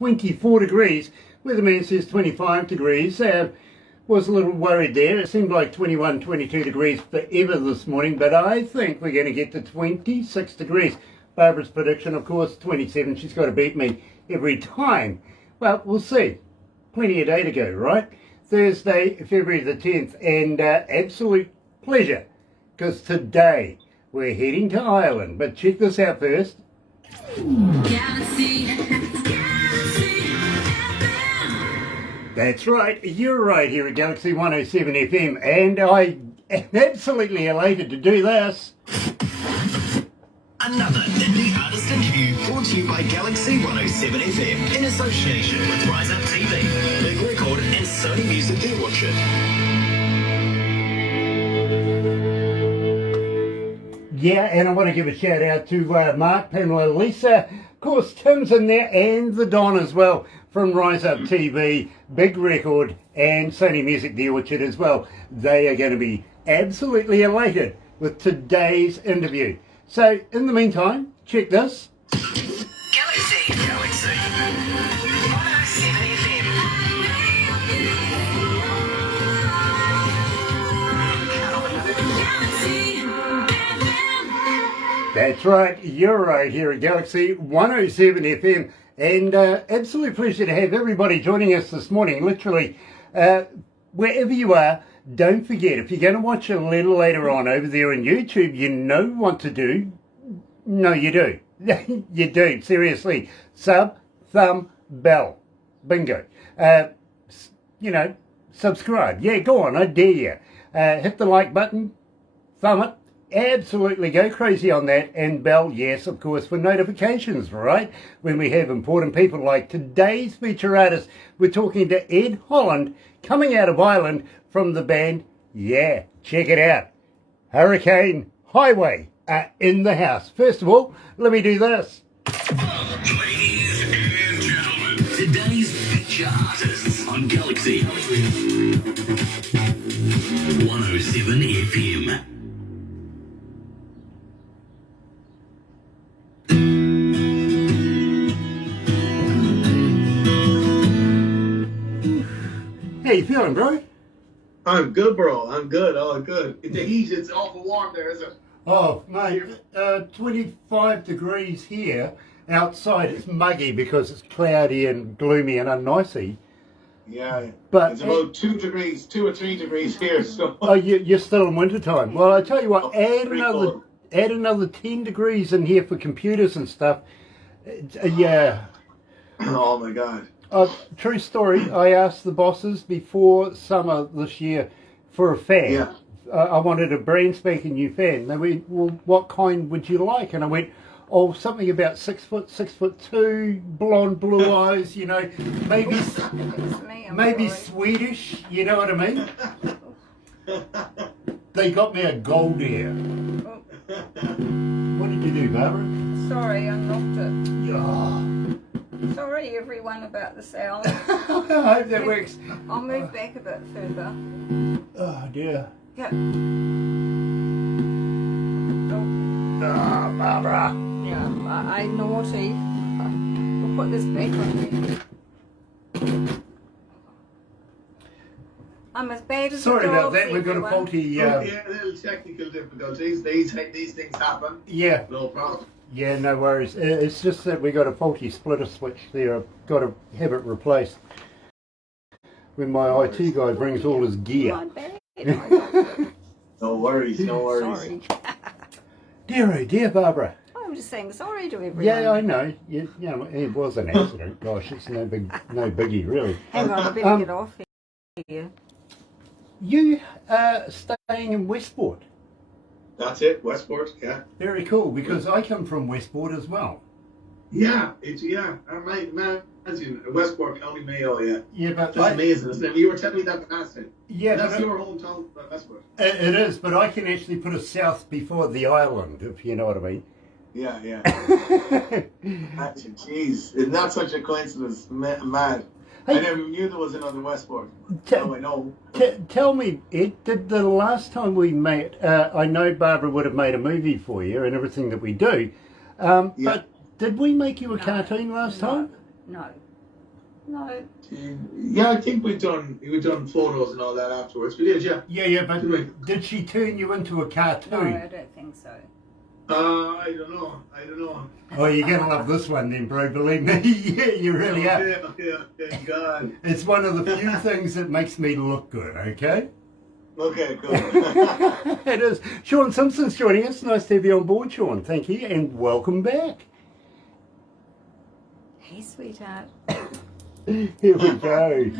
24 degrees. Weatherman says 25 degrees. Was a little worried there. It seemed like 21, 22 degrees forever this morning, but I think we're going to get to 26 degrees. Barbara's prediction, of course, 27. She's got to beat me every time. Well, we'll see. Plenty of day to go, right? Thursday, February the 10th, and absolute pleasure, because today we're heading to Ireland. But check this out first. Galaxy That's right, you're right here at Galaxy 107 FM, and I am absolutely elated to do this. Another indie artist interview brought to you by Galaxy 107 FM in association with Rise Up TV, Big Record and Sony Music The Orchard. Yeah, and I want to give a shout out to Mark, Pamela, Lisa, of course Tim's in there, and the Don as well from Rise Up TV, Big Record and Sony Music The Orchard as well. They are going to be absolutely elated with today's interview. So, in the meantime, check this. Galaxy 107 FM. That's right, you're right here at Galaxy 107 FM. And absolute pleasure to have everybody joining us this morning. Literally, wherever you are, don't forget, if you're going to watch a little later on over there on YouTube, you know what to do. No, you do. You do, seriously. Sub, thumb, bell. Bingo. Subscribe. Yeah, go on, I dare you. Hit the like button, thumb it. Absolutely go crazy on that, and bell, yes, of course, for notifications, right? When we have important people like today's feature artist, we're talking to Ed Holland, coming out of Ireland from the band, yeah, check it out, Hurricane Highway are in the house. First of all, let me do this. Ladies and gentlemen, today's feature artists on Galaxy 107 FM. How you feeling, bro? I'm good, bro. I'm good. Oh, good. The heat, it's awful warm there, is it? Oh, mate, 25 degrees here. Outside it's muggy because it's cloudy and gloomy and unnicey. Yeah, but it's about 2 or 3 degrees here. So. Oh, you're still in winter time. Well, I tell you what, add cold. another 10 degrees in here for computers and stuff. Yeah. Oh my God. True story. I asked the bosses before summer this year for a fan. Yeah. I wanted a brand spanking new fan. They went, well, what kind would you like? And I went, oh, something about 6 foot, 6'2", blonde, blue eyes. You know, maybe Swedish. You know what I mean? They got me a gold ear. Oh. What did you do, Barbara? Sorry, I knocked it. Yeah. Sorry, everyone, about the sound. I hope that works. I'll move back a bit further. Oh dear. Yeah. Ah, Barbara. Yeah, I naughty. We'll put this back on here. I'm as bad as Sorry the about dogs, that. We've got a everyone. faulty. Yeah, little technical difficulties. These things happen. Yeah. No problem. Yeah, no worries. It's just that we got a faulty splitter switch there. I've got to have it replaced when my IT guy brings all his gear. My bad. No worries. No worries. Sorry. Dear, oh dear, Barbara. I'm just saying sorry to everyone. Yeah, I know. You know, it was an accident. Gosh, it's no biggie, really. Hang on, I better get off here. You are staying in Westport. That's it. Westport. Yeah. Very cool, because I come from Westport as well. Yeah. I might imagine Westport, County Mayo. Yeah. Yeah, but That's amazing, isn't it? You were telling me that past it. Yeah, That's but your hometown, Westport. it is, but I can actually put a south before the island, if you know what I mean. Yeah. Actually, jeez, it's not such a coincidence. Mad. Hey, I never knew there was another Westport. Now I know. Tell me, Ed, did the last time we met, I know Barbara would have made a movie for you and everything that we do, but did we make you a cartoon last time? No. No. Yeah, I think we've done photos and all that afterwards. We did, yeah. Yeah, but did she turn you into a cartoon? No, I don't think so. I don't know. Oh, you're going to love this one then, bro. Believe me. Yeah, you really are. Okay, God. It's one of the few things that makes me look good, okay? Okay, cool. It is. Sean Simpson's joining us. Nice to have you on board, Sean. Thank you, and welcome back. Hey, sweetheart. Here we go.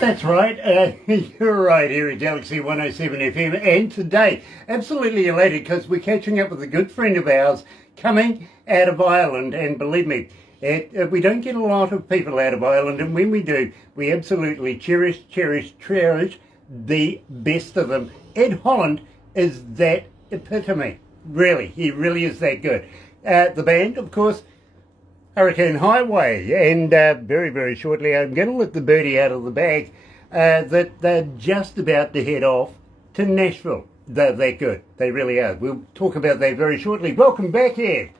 That's right, you're right here at Galaxy 107 FM, and today, absolutely elated because we're catching up with a good friend of ours coming out of Ireland, and believe me, we don't get a lot of people out of Ireland, and when we do, we absolutely cherish the best of them. Ed Holland is that epitome, really, he really is that good. The band, of course, Hurricane Highway, and very, very shortly I'm going to let the birdie out of the bag that they're just about to head off to Nashville. They're that good. They really are. We'll talk about that very shortly. Welcome back, Ed.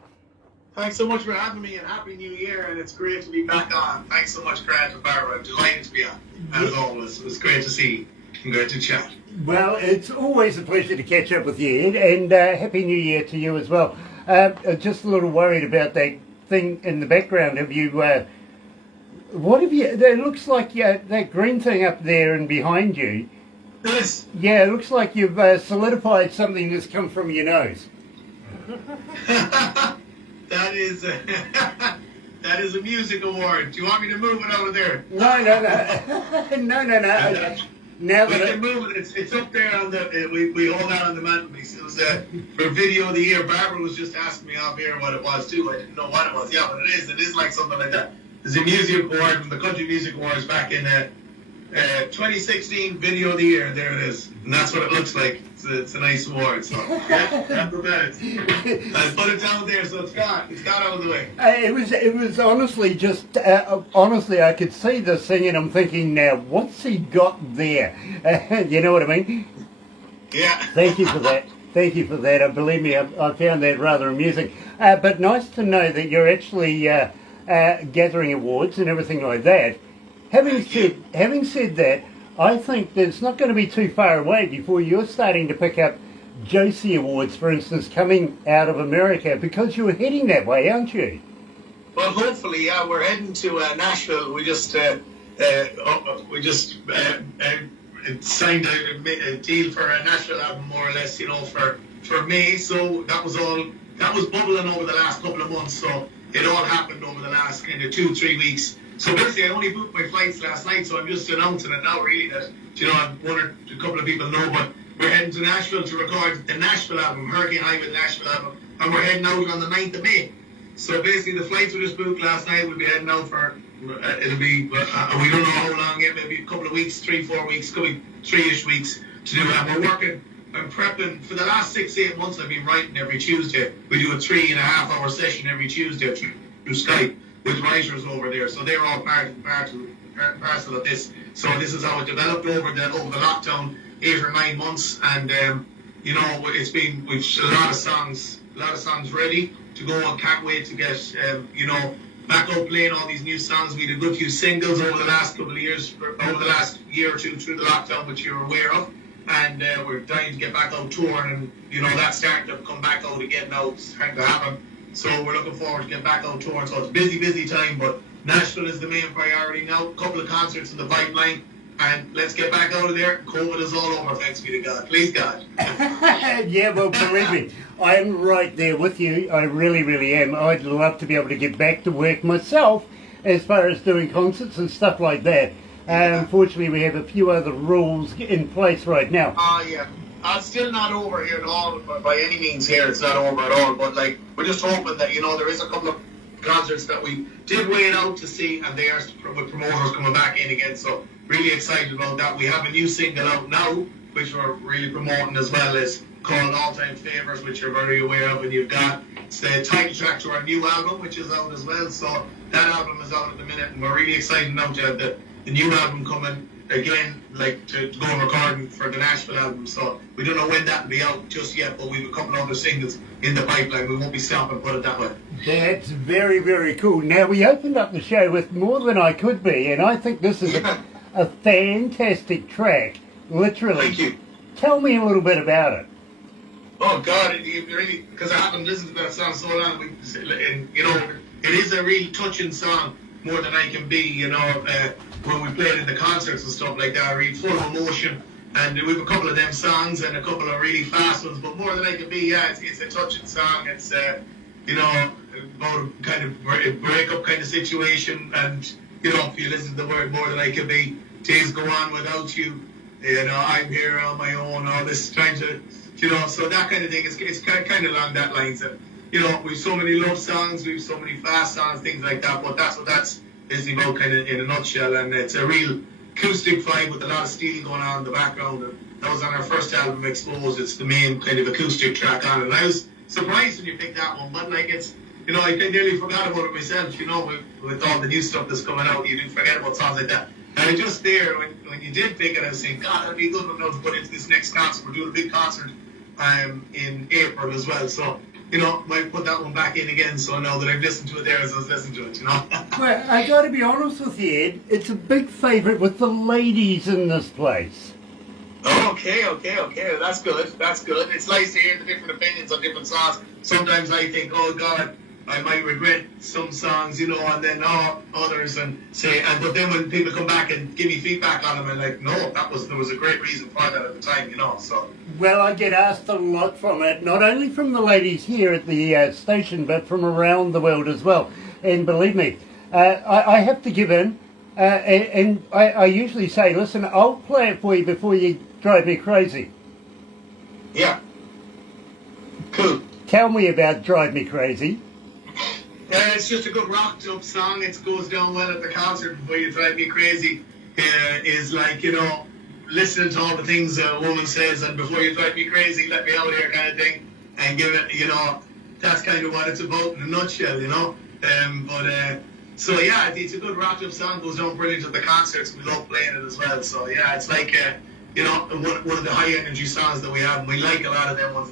Thanks so much for having me, and Happy New Year, and it's great to be back on. Thanks so much, Grant and Barbara. I'm delighted to be on, as always. It was great to see you and great to chat. Well, it's always a pleasure to catch up with you, Ed, and Happy New Year to you as well. Just a little worried about that thing in the background. Have you what have you, it looks like that green thing up there and behind you. Yes. Yeah, it looks like you've solidified something that's come from your nose. That is a music award. Do you want me to move it over there? No. Now We that can move it. It's up there on the. We hold that on the mantelpiece. It was for Video of the Year. Barbara was just asking me off air what it was too. I didn't know what it was. Yeah, but it is. It is like something like that. There's a music award from the Country Music Awards back in 2016. Video of the Year. There it is, and that's what it looks like. It's a nice award. So yeah, that's what that is. I put it down there, so it's got out of the way. it was honestly just honestly I could see this thing and I'm thinking, now what's he got there? You know what I mean? Yeah. Thank you for that. Thank you for that. Believe me, I found that rather amusing. But nice to know that you're actually gathering awards and everything like that. Having said that, I think that it's not going to be too far away before you're starting to pick up Josie Awards, for instance, coming out of America, because you're heading that way, aren't you? Well, hopefully, yeah. We're heading to Nashville. We just signed a deal for a Nashville album, more or less, for May. So that was bubbling over the last couple of months. So it all happened over the last kind of 2-3 weeks. So basically, I only booked my flights last night, so I'm just announcing it now, really, that, a couple of people know, but we're heading to Nashville to record the Nashville album, Hurricane Highway, the Nashville album, and we're heading out on the 9th of May. So basically, the flights were just booked last night. We'll be heading out for, it'll be, we don't know how long yet, maybe a couple of weeks, 3-4 weeks, could be 3-ish weeks to do that. We're working, I'm prepping, for the last 6-8 months I've been writing every Tuesday. We do a 3.5-hour session every Tuesday through Skype with writers over there, so they're all parcel of this. So this is how it developed over the lockdown, 8 or 9 months, and we've a lot of songs ready to go, and can't wait to get back out playing all these new songs. We did a good few singles over the last couple of years, over the last year or two through the lockdown, which you're aware of, and we're dying to get back out touring, and that's starting to come back out again now. It's starting to happen. So we're looking forward to getting back out touring. So it's busy time, but Nashville is the main priority now. A couple of concerts in the pipeline, and let's get back out of there. COVID is all over, thanks be to God. Please God. Yeah, well, believe me, I'm right there with you. I really am. I'd love to be able to get back to work myself as far as doing concerts and stuff like that. Unfortunately, we have a few other rules in place right now. Yeah. It's still not over here at all, by any means here, it's not over at all, but like, we're just hoping that, there is a couple of concerts that we did wait out to see, and they are with promoters coming back in again, so really excited about that. We have a new single out now, which we're really promoting as well, as called All Time Favours, which you're very aware of, and you've got, it's the title track to our new album, which is out as well, so that album is out at the minute, and we're really excited now to have the new album coming again, like to go and recording for the Nashville album, so we don't know when that will be out just yet, but we have a couple of other singles in the pipeline. We won't be stopping, put it that way. That's very cool. Now, we opened up the show with More Than I Could Be, and I think this is a fantastic track, literally. Thank you. Tell me a little bit about it. Oh God, it really, because I haven't listened to that song so long, and it is a really touching song, More Than I Can Be, when we played in the concerts and stuff like that, really full of emotion, and we have a couple of them songs and a couple of really fast ones, but More Than I Can Be, yeah, it's a touching song. It's about a kind of breakup kind of situation, and if you listen to the word More Than I Can Be, days go on without you, I'm here on my own, all this trying to, so that kind of thing, it's kind of along that lines, and we've so many love songs, we've so many fast songs, things like that, but that's what that's basically about, kind of in a nutshell, and it's a real acoustic vibe with a lot of steel going on in the background, and that was on our first album, Exposed. It's the main kind of acoustic track on it, and I was surprised when you picked that one, but like it's, I nearly forgot about it myself, with all the new stuff that's coming out, you do forget about songs like that, and it just there, when you did pick it, I was saying, God, that'd be a good one now to put into this next concert. We're doing a big concert in April as well, so might put that one back in again, so I know that I've listened to it there as I was listening to it, Well, I got to be honest with you, Ed, it's a big favourite with the ladies in this place. Okay, that's good. It's nice to hear the different opinions on different songs. Sometimes I think, oh God, I might regret some songs, and then others, but then when people come back and give me feedback on them, I'm like, no, there was a great reason for that at the time, so. Well, I get asked a lot from it, not only from the ladies here at the station, but from around the world as well. And believe me, I have to give in, and I usually say, listen, I'll play it for you before you drive me crazy. Yeah. Cool. Tell me about Drive Me Crazy. It's just a good rocked up song. It goes down well at the concert. Before You Drive Me Crazy is like, listening to all the things a woman says, and before you drive me crazy, let me out here kind of thing, and give it, that's kind of what it's about in a nutshell, so yeah, it's a good rocked up song, goes down brilliant at the concerts. We love playing it as well, so yeah, it's like, one of the high energy songs that we have, and we like a lot of them ones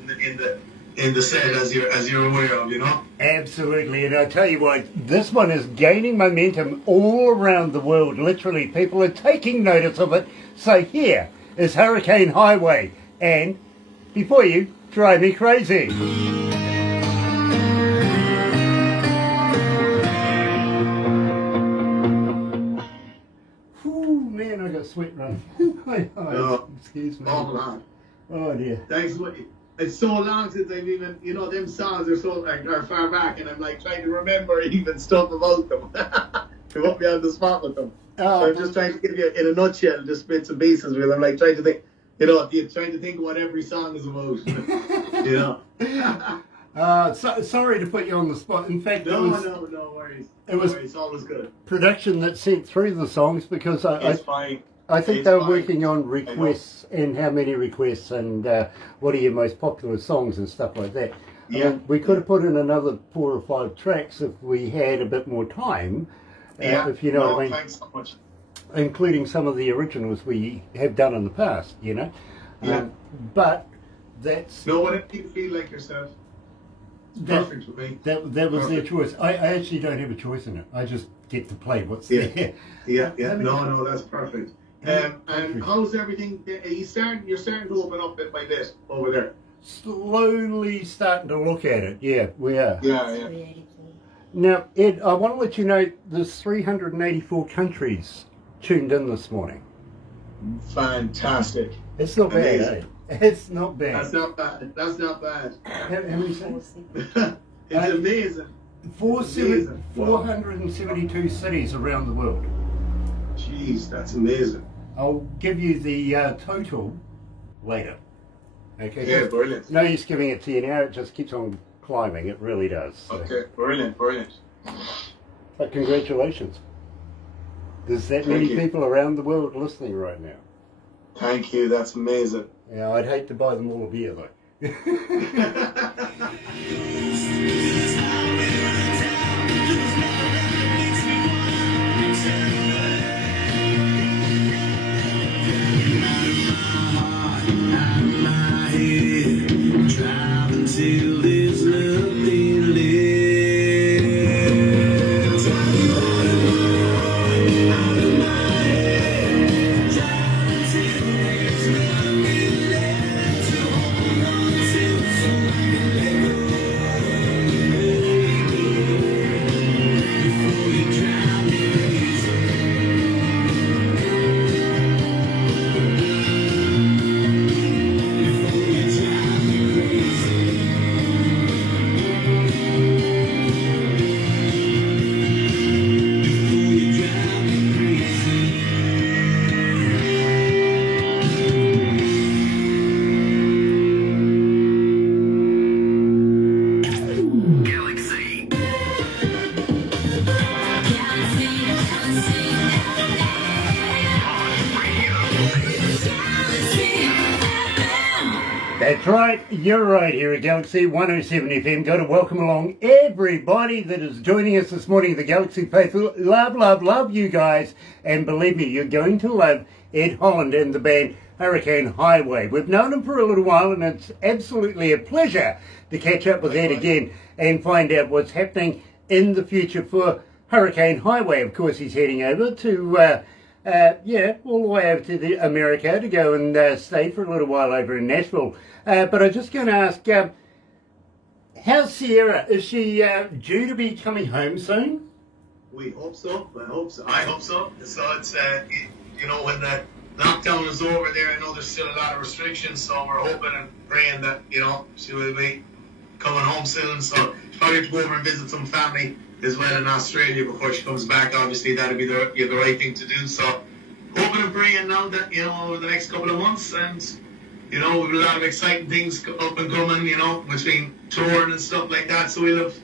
in the set, as you're aware of, Absolutely, and I tell you what, this one is gaining momentum all around the world. Literally, people are taking notice of it. So here is Hurricane Highway, and Before You Drive Me Crazy. Ooh, man, I got sweat running. Excuse me. Oh dear. Thanks. It's so long since I've even, them songs are far back, and I'm like trying to remember even stuff about them. They won't be on the spot with them. So I'm just trying to give you, in a nutshell, just bits and pieces with them. Like trying to think, trying to think of what every song is about. Sorry to put you on the spot. In fact, no worries. It's always good. Production that sent through the songs, because fine. I think they're working on requests and how many requests and what are your most popular songs and stuff like that. Yeah. We could have put in another 4 or 5 tracks if we had a bit more time. If you know what I mean. Thanks so much. Including some of the originals we have done in the past, Yeah. But that's... No, whatever you feel like yourself. Perfect for me. That was their choice. I actually don't have a choice in it. I just get to play what's there. Yeah. No, that's perfect. And how's everything? You're starting to open up bit by bit over there. slowly starting to look at it. Yeah, we are. Yeah. Now, Ed, I want to let you know there's 384 countries tuned in this morning. Fantastic. It's not bad, Amazing. eh? It's not bad. That's not bad. That's not bad. How many cities? It's amazing. 472 cities around the world. Jeez, that's amazing. I'll give you the total later. Okay. Yeah, brilliant. No use giving it to you now. It just keeps on climbing. It really does. So. Okay, brilliant. But congratulations. There's that Thank many you. people around the world listening right now. Thank you, that's amazing. Yeah, I'd hate to buy them all a beer though. Galaxy. That's right, you're right here at Galaxy 107 FM. Got to welcome along everybody that is joining us this morning, the Galaxy faithful. Love you guys. And believe me, you're going to love Ed Holland and the band Hurricane Highway. We've known him for a little while and it's absolutely a pleasure to catch up with Ed again and find out what's happening in the future for Hurricane Highway. Of course, he's heading over to all the way over to America to go and stay for a little while over in Nashville. But I'm just going to ask, how's Sierra? Is she due to be coming home soon? We hope so. I hope so. So it's, when the lockdown is over there, I know there's still a lot of restrictions, so we're hoping and praying that, she will be coming home soon. So she'll probably have to go over and visit some family as well in Australia before she comes back. Obviously, that'll be the right thing to do. So hoping and praying now that, over the next couple of months and, we've a lot of exciting things up and coming, between touring and stuff like that. So we'll have,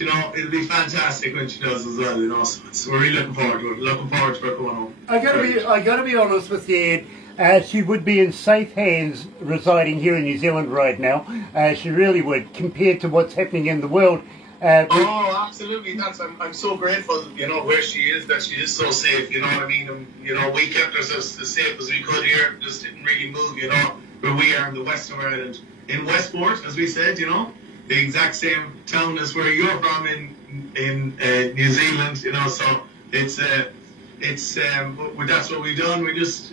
it'll be fantastic when she does as well, So we're really looking forward to it. Looking forward to her going home. I gotta be honest with you, Ed. She would be in safe hands residing here in New Zealand right now. She really would, compared to what's happening in the world. Oh, absolutely. I'm so grateful, where she is, that she is so safe, you know what I mean? And, we kept ourselves as safe as we could here, just didn't really move, where we are in the west of Ireland. In Westport, as we said, the exact same town as where you're from in New Zealand, so that's what we've done. We just,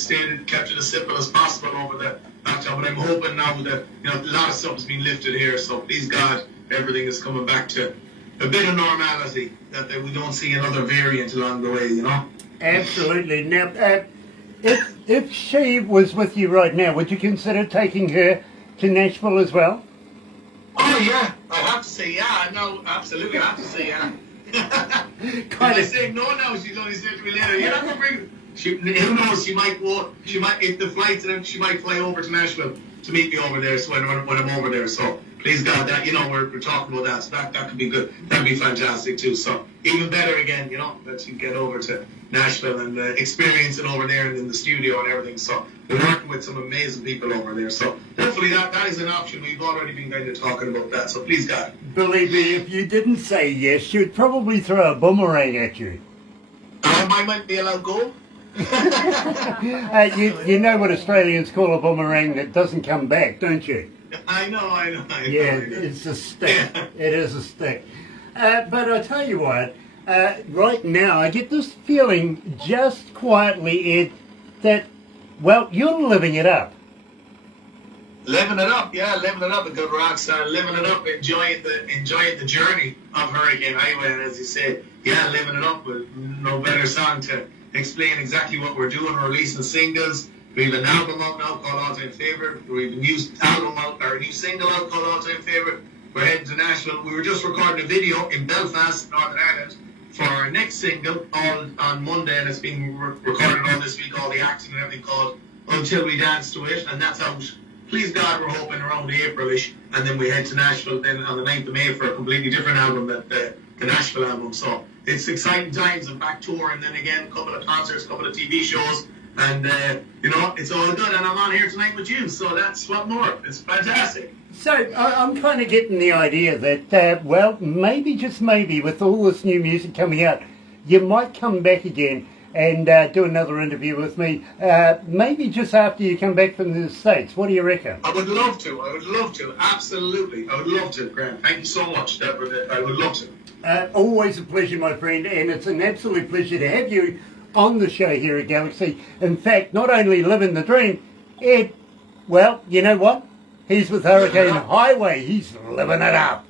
stayed and kept it as simple as possible over the lockdown. But I'm hoping now that, a lot of stuff has been lifted here, so please God, everything is coming back to a bit of normality, that we don't see another variant along the way, Absolutely. Now, if she was with you right now, would you consider taking her to Nashville as well? Oh, yeah. I have to say yeah. No, absolutely. I have to say yeah. Kind I of. say no now. She's only said to me later, you're not going to bring... Who knows? She might, if the flight's in, she might fly over to Nashville to meet me over there, so when I'm over there. So please God, that we're talking about that. So that could be good. That'd be fantastic too. So even better again, that you get over to Nashville and experience it over there and in the studio and everything. So we're working with some amazing people over there. So hopefully that is an option. We've already been kind of talking about that. So please God. Believe me, if you didn't say yes, she'd probably throw a boomerang at you. I might be allowed go. You know what Australians call a boomerang that doesn't come back, don't you? I know. Yeah, it's a stick. It is a stick. But I tell you what, right now I get this feeling just quietly, Ed, that, well, you're living it up. Living it up, yeah, living it up. A good rock star, living it up, enjoying the journey of Hurricane Highway. And as you say, yeah, living it up. With no better song to explain exactly what we're doing. We're releasing singles. We have an album out now called All Time Favorite. We have a new album out, or a new single out called All Time Favorite. We're heading to Nashville. We were just recording a video in Belfast, Northern Ireland, for our next single, all on Monday, and it's being recorded all this week, all the acting and everything, called Until We Dance to It, and that's out. Please God, we're hoping around April-ish, and then we head to Nashville then on the 9th of May for a completely different album, than the Nashville album. So it's exciting times, and back touring, and then again, a couple of concerts, a couple of TV shows, and it's all good, and I'm on here tonight with you, so that's what more. It's fantastic. So I'm kind of getting the idea that, well, maybe, just maybe, with all this new music coming out, you might come back again and do another interview with me, maybe just after you come back from the States. What do you reckon? I would love to. Absolutely. I would love to, Grant. Thank you so much, Deborah. I would love to. Always a pleasure, my friend, and it's an absolute pleasure to have you on the show here at Galaxy. In fact, not only living the dream, Ed, well, you know what? He's with Hurricane Highway. He's living it up.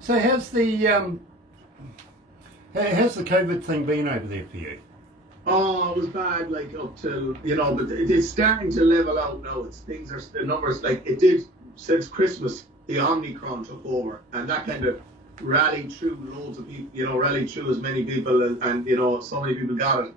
So how's the COVID thing been over there for you? Oh, it was bad, like up till but it's starting to level out now. The numbers, like it did since Christmas. The Omicron took over, and that kind of rallied through loads of people. Rallied through as many people, and so many people got it.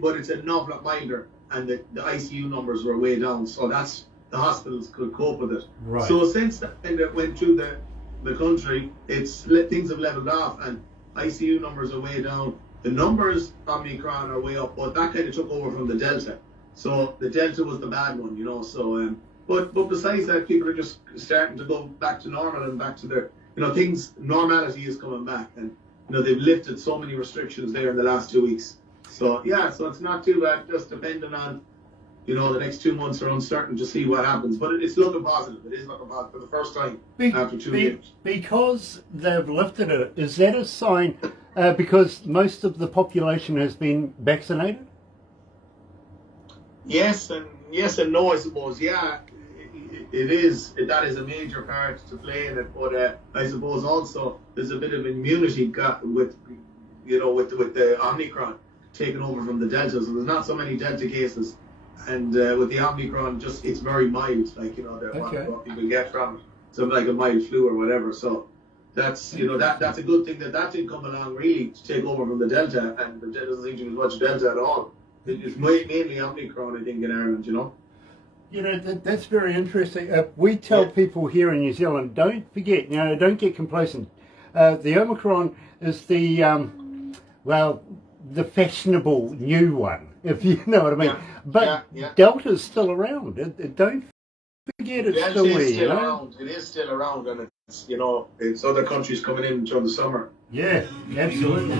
But it's an awful lot milder, and the ICU numbers were way down. So that's the hospitals could cope with it. Right. So since that kind of went through the country, things have leveled off, and ICU numbers are way down. The numbers Omicron are way up, but that kind of took over from the Delta. So the Delta was the bad one, So, but besides that, people are just starting to go back to normal and back to their, things. Normality is coming back, and they've lifted so many restrictions there in the last 2 weeks. So yeah, so it's not too bad. Just depending on, the next 2 months are uncertain to see what happens, but it's looking positive. It is looking positive for the first time after 2 years. Because they've lifted it, is that a sign? Because most of the population has been vaccinated? Yes and no, I suppose. Yeah, it is. That is a major part to play in it. But I suppose also there's a bit of immunity with the Omicron taking over from the Delta. So there's not so many Delta cases, and with the Omicron, it's very mild. Like what people get from it, something like a mild flu or whatever. So. That's that's a good thing that didn't come along really to take over from the Delta, and there doesn't seem to be much Delta at all. It's mainly Omicron, I think, in Ireland. That's very interesting. We tell people here in New Zealand, don't forget, don't get complacent. The Omicron is the the fashionable new one, if you know what I mean. But Delta's still around. Don't forget it's Delta still there. Is still around. It is still around, and it's other countries coming in during the summer. Yeah, absolutely.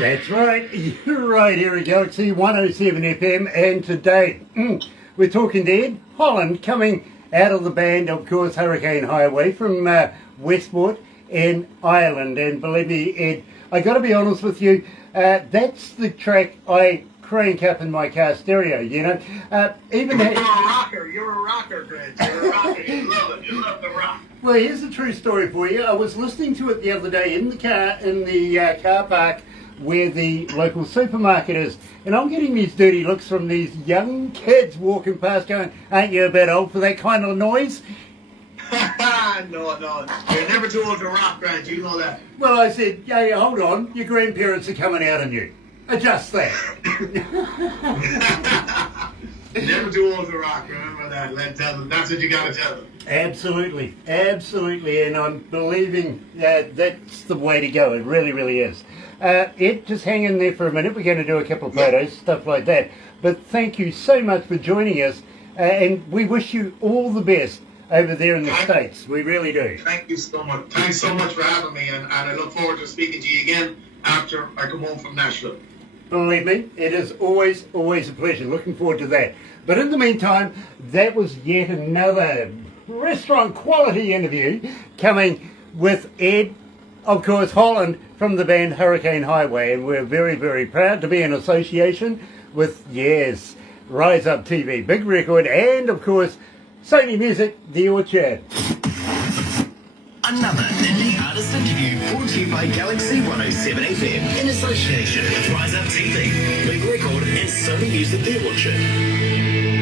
That's right, you're right here at Galaxy 107 FM, and today we're talking to Ed Holland, coming out of the band, of course, Hurricane Highway from Westport in Ireland. And believe me, Ed, I got to be honest with you, that's the track I crank up in my car stereo, You're a rocker, Greg. You're a rocker, you love it, you love the rock. Well, here's a true story for you. I was listening to it the other day in the car park where the local supermarket is. And I'm getting these dirty looks from these young kids walking past going, aren't you a bit old for that kind of noise? No, you're never too old to rock, Grant, you know that. Well, I said, yeah, hold on, your grandparents are coming out on you. Adjust that. Never too old to rock, remember that. Tell them, that's what you gotta tell them. Absolutely, and I'm believing that that's the way to go. It really, really is. Ed, just hang in there for a minute. We're going to do a couple of photos, stuff like that. But thank you so much for joining us, and we wish you all the best over there in the States. We really do. Thank you so much. Thanks so much for having me, and I look forward to speaking to you again after I come home from Nashville. Believe me, it is always a pleasure. Looking forward to that. But in the meantime, that was yet another restaurant quality interview coming with Ed, of course, Holland, from the band Hurricane Highway. And we're very, very proud to be in association with, yes, Rise Up TV, Big Record, and, of course, Sony Music, The Orchard. Another indie artist interview brought to you by Galaxy 107 FM in association with Rise Up TV, Big Record and Sony Music The Orchard.